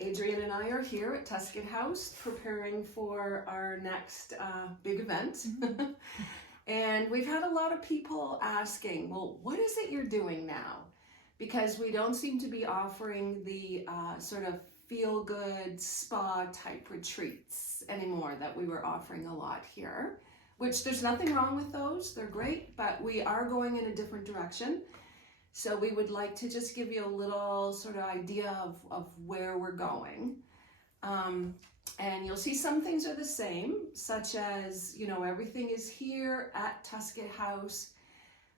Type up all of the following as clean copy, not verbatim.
Adrienne and I are here at Tuscan House preparing for our next big event. And we've had a lot of people asking, well, what is it you're doing now? Because we don't seem to be offering the sort of feel-good spa type retreats anymore that we were offering a lot here, which there's nothing wrong with those. They're great, but we are going in a different direction. So we would like to just give you a little sort of idea of where we're going. And you'll see some things are the same, such as, you know, everything is here at Tuscan House,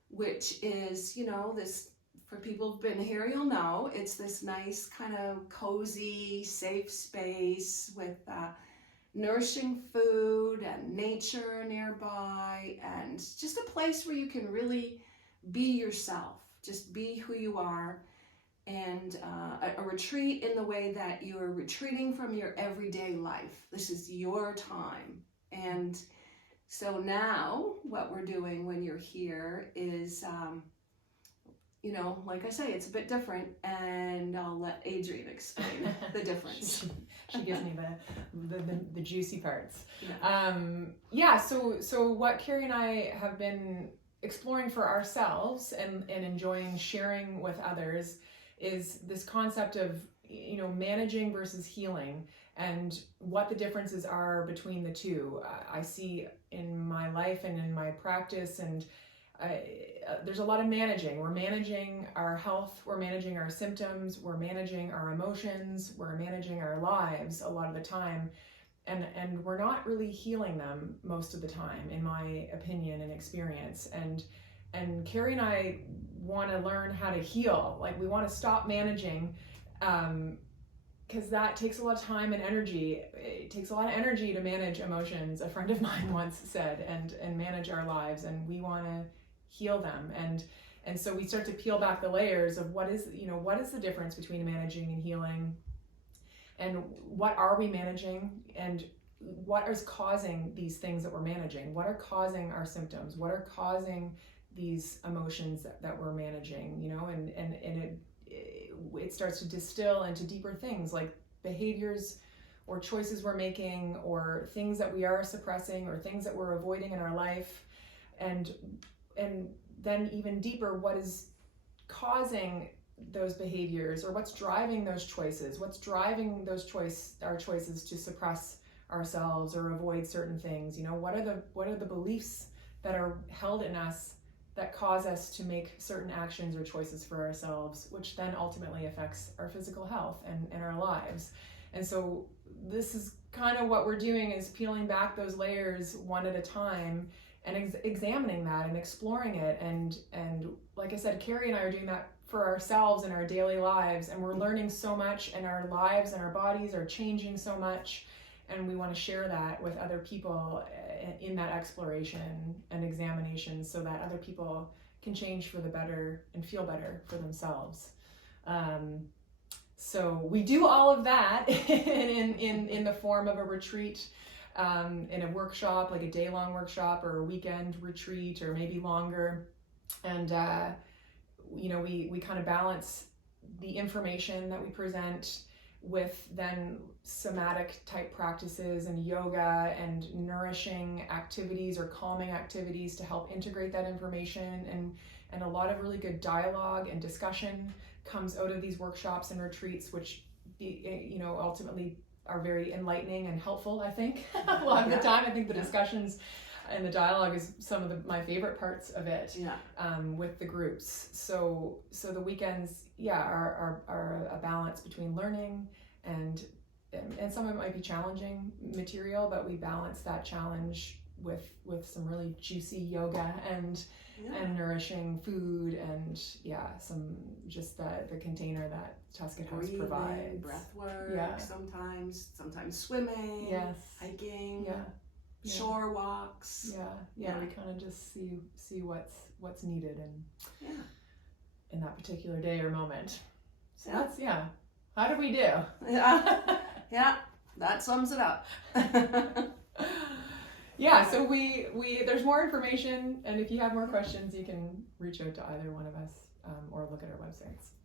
which is, you know, this, for people who've been here, you'll know, it's this nice kind of cozy, safe space with nourishing food and nature nearby, and just a place where you can really be yourself. Just be who you are, and a retreat in the way that you are retreating from your everyday life. This is your time. And so now what we're doing when you're here is, you know, like I say, it's a bit different, and I'll let Adrienne explain the difference. She gives me the juicy parts. Yeah. So what Carrie and I have been exploring for ourselves and enjoying sharing with others is this concept of, you know, managing versus healing, and what the differences are between the two. I see in my life and in my practice, and there's a lot of managing. We're managing our health, we're managing our symptoms, we're managing our emotions, we're managing our lives a lot of the time. And we're not really healing them most of the time, in my opinion and experience. And Carrie and I want to learn how to heal. Like, we want to stop managing, because that takes a lot of time and energy. It takes a lot of energy to manage emotions, a friend of mine once said, and manage our lives. And we want to heal them. And so we start to peel back the layers of what is the difference between managing and healing. And what are we managing, and what is causing these things that we're managing? What are causing our symptoms? What are causing these emotions that we're managing? You know, and it starts to distill into deeper things like behaviors or choices we're making, or things that we are suppressing, or things that we're avoiding in our life. And then even deeper, what is causing those behaviors, or what's driving those choices? What's driving our choices to suppress ourselves or avoid certain things? You know, what are the beliefs that are held in us that cause us to make certain actions or choices for ourselves, which then ultimately affects our physical health and our lives. And so this is kind of what we're doing, is peeling back those layers one at a time, and examining that and exploring it. And like I said, Carrie and I are doing that for ourselves in our daily lives, and we're learning so much, and our lives and our bodies are changing so much, and we want to share that with other people in that exploration and examination, so that other people can change for the better and feel better for themselves. So we do all of that in the form of a retreat, in a workshop, like a day-long workshop or a weekend retreat, or maybe longer. And you know, we kind of balance the information that we present with then somatic type practices and yoga and nourishing activities or calming activities to help integrate that information. And a lot of really good dialogue and discussion comes out of these workshops and retreats, which, you know, ultimately are very enlightening and helpful, I think. A lot of the time, I think the discussions and the dialogue is some of my favorite parts of it, with the groups. So the weekends, are a balance between learning and some of it might be challenging material, but we balance that challenge with some really juicy yoga and nourishing food, and some just the container that Tuscan House provides. Breath work, sometimes swimming, hiking, shore walks. We kind of just see what's needed in that particular day or moment. So that's how do we do? That sums it up. So we there's more information, and if you have more questions, you can reach out to either one of us, or look at our websites.